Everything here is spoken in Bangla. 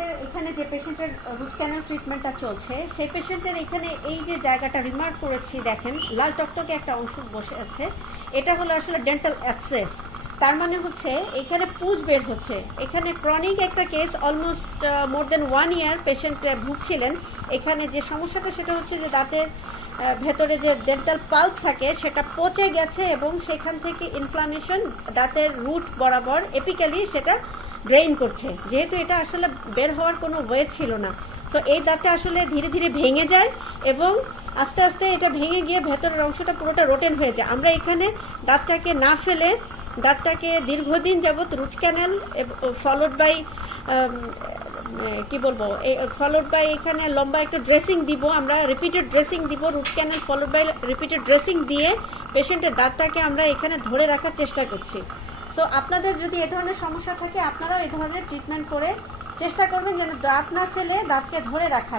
আমাদের এখানে যে পেশেন্টের রুট ক্যানাল ট্রিটমেন্টটা চলছে সেই পেশেন্টের এখানে এই যে জায়গাটা রিমার্ক করেছি, দেখেন লাল টকটকে একটা অংশ বসে আছে, এটা হলো আসলে ডেন্টাল অ্যাবসেস। তার মানে হচ্ছে এখানে পুজ বের হচ্ছে। এখানে ক্রনিক একটা কেস, অলমোস্ট মোর দেন 1 ইয়ার পেশেন্ট ভুগছিলেন। এখানে যে সমস্যাটা সেটা হচ্ছে যে দাঁতের ভেতরে যে ডেন্টাল পাল্প থাকে সেটা পচে গেছে এবং সেখান থেকে ইনফ্লামেশন দাঁতের রুট বরাবর এপিক্যালি সেটা ড্রেইন করছে। যেহেতু এটা আসলে বের হওয়ার কোনো ওয়ে ছিল না, সো এই দাঁতটা আসলে ধীরে ধীরে ভেঙে যায় এবং আস্তে আস্তে এটা ভেঙে গিয়ে ভেতরের অংশটা পুরোটা রোটেন হয়ে যায়। আমরা এখানে দাঁতটাকে না ফেলে দাঁতটাকে দীর্ঘদিন যাবৎ রুট ক্যানেল ফলোড বাই কি বলবো, ফলোড বাই এখানে লম্বা একটা ড্রেসিং দিব, আমরা রিপিটেড ড্রেসিং দিব, root canal followed by repeated dressing দিয়ে পেশেন্টের দাঁতটাকে আমরা এখানে ধরে রাখার চেষ্টা করছি। সো আপনাদের যদি এ ধরনের সমস্যা থাকে আপনারাও এই ধরনের ট্রিটমেন্ট করে চেষ্টা করবেন যেন দাঁত না ফেলে দাঁতকে ধরে রাখা যায়।